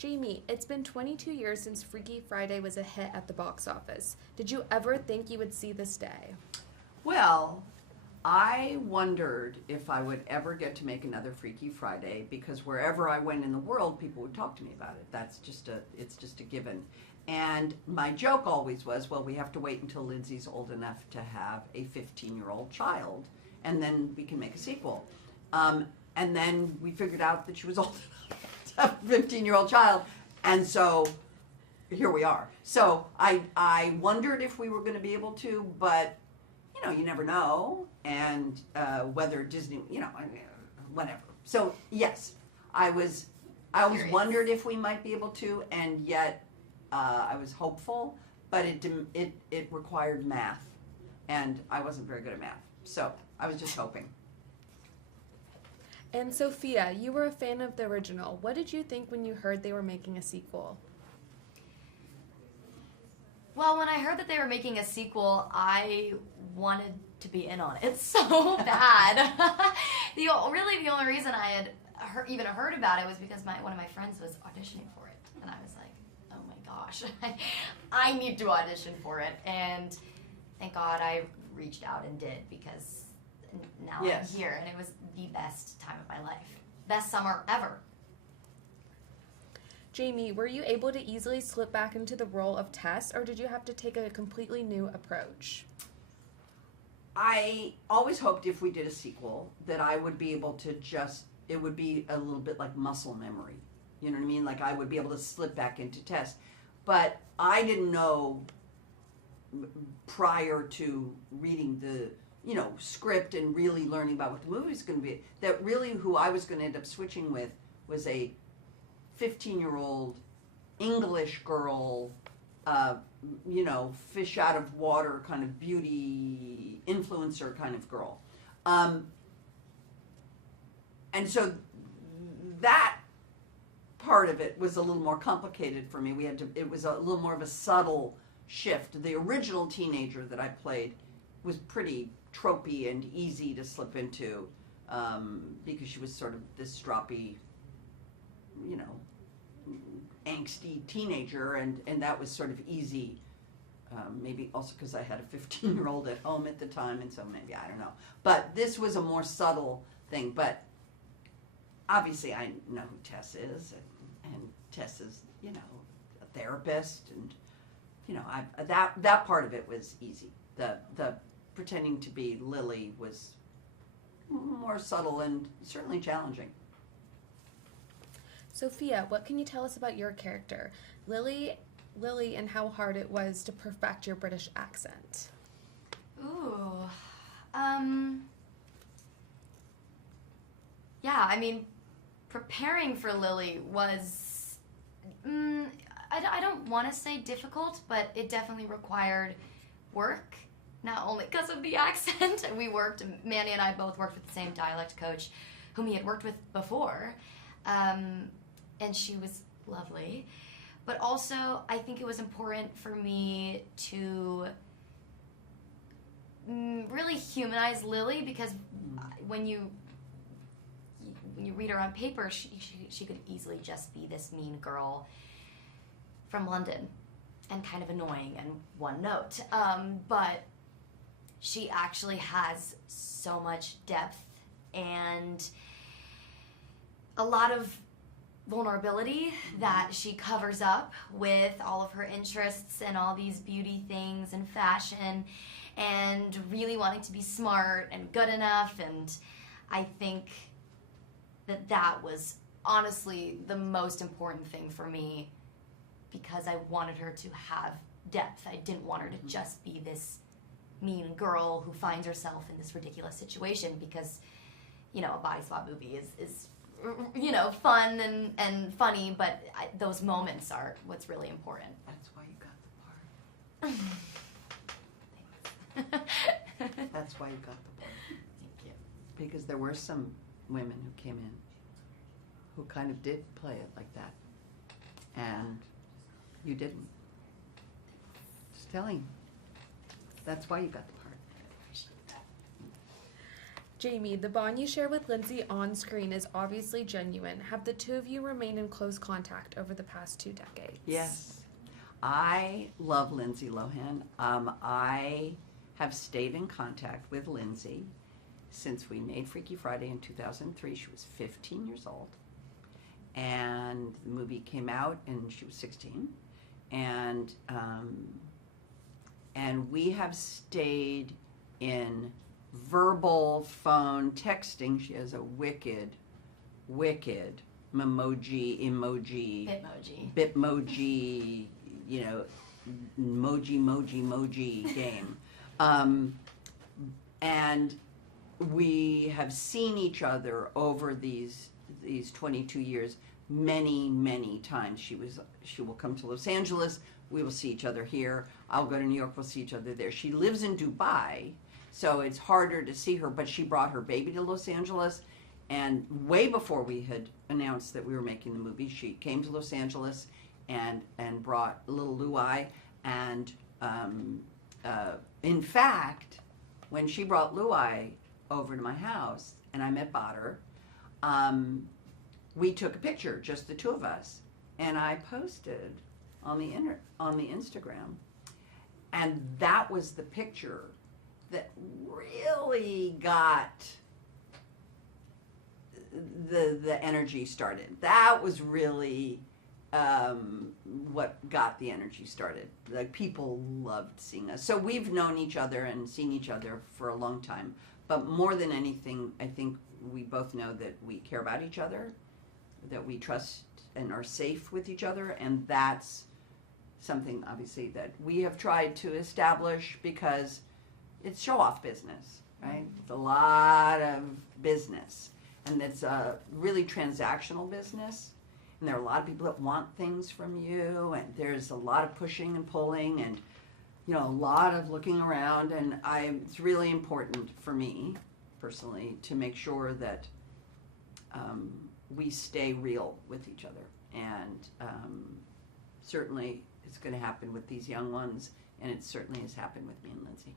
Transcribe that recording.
Jamie, it's been 22 years since Freaky Friday was a hit at the box office. Did you ever think you would see this day? Well, I wondered if I would ever get to make another Freaky Friday, because wherever I went in the world, people would talk to me about it. It's just a given. And my joke always was, well, we have to wait until Lindsay's old enough to have a 15-year-old child, and then we can make a sequel. And then we figured out that she was old enough to have a 15-year-old child, and so here we are. So I wondered if we were going to be able to, but you never know, and whether Disney, whatever. So yes, I always wondered if we might be able to, and yet I was hopeful, but it required math, and I wasn't very good at math, so I was just hoping. And Sophia, you were a fan of the original. What did you think when you heard they were making a sequel? Well, when I heard that they were making a sequel, I wanted to be in on it so bad. The only reason I had even heard about it was because one of my friends was auditioning for it, and I was like, oh my gosh, I need to audition for it. And thank God I reached out and did, because now Yes. I'm here, and it was the best time of my life. Best summer ever. Jamie, were you able to easily slip back into the role of Tess, or did you have to take a completely new approach? I always hoped if we did a sequel that I would be able to it would be a little bit like muscle memory. You know what I mean? Like I would be able to slip back into Tess. But I didn't know prior to reading the script and really learning about what the movie was going to be, that really who I was going to end up switching with was a 15-year-old English girl, fish out of water kind of beauty influencer kind of girl. And so that part of it was a little more complicated for me. It was a little more of a subtle shift. The original teenager that I played was pretty tropey and easy to slip into, because she was sort of this stroppy, angsty teenager, and that was sort of easy. Maybe also because I had a 15-year-old at home at the time, and so maybe, I don't know. But this was a more subtle thing. But obviously I know who Tess is, and Tess is, a therapist, and, that part of it was easy. The pretending to be Lily was more subtle and certainly challenging. Sophia, what can you tell us about your character, Lily, and how hard it was to perfect your British accent? Ooh. Yeah, I mean, preparing for Lily was, I don't want to say difficult, but it definitely required work, not only because of the accent. Manny and I both worked with the same dialect coach whom he had worked with before, and she was lovely. But also, I think it was important for me to really humanize Lily, because when you read her on paper, she could easily just be this mean girl from London and kind of annoying and one note. But she actually has so much depth and a lot of vulnerability that she covers up with all of her interests and all these beauty things and fashion and really wanting to be smart and good enough. And I think that was honestly the most important thing for me, because I wanted her to have depth. I didn't want her to just be this mean girl who finds herself in this ridiculous situation, because, a body swap movie is fun and funny, but those moments are what's really important. That's why you got the part. That's why you got the part. Thank you. Because there were some women who came in who kind of did play it like that, and you didn't. Just telling you. That's why you got the part. Jamie, the bond you share with Lindsay on screen is obviously genuine. Have the two of you remained in close contact over the past 2 decades? Yes. I love Lindsay Lohan. I have stayed in contact with Lindsay since we made Freaky Friday in 2003. She was 15 years old. And the movie came out and she was 16. And we have stayed in verbal, phone, texting. She has a wicked bitmoji, you know, moji game. And we have seen each other over these 22 years many times. She will come to Los Angeles. We will see each other here. I'll go to New York. We'll see each other there. She lives in Dubai, so it's harder to see her, but she brought her baby to Los Angeles, and way before we had announced that we were making the movie, she came to Los Angeles and brought little Luai, and in fact, when she brought Luai over to my house and I met Badr, we took a picture, just the two of us, and I posted on the Instagram, and that was the picture that really got the energy started. That was really what got the energy started. Like, people loved seeing us. So we've known each other and seen each other for a long time. But more than anything, I think we both know that we care about each other, that we trust and are safe with each other, and that's something, obviously, that we have tried to establish because it's show-off business, right? It's a lot of business, and it's a really transactional business, and there are a lot of people that want things from you, and there's a lot of pushing and pulling, and a lot of looking around, and it's really important for me, personally, to make sure that we stay real with each other, and certainly it's going to happen with these young ones, and it certainly has happened with me and Lindsay.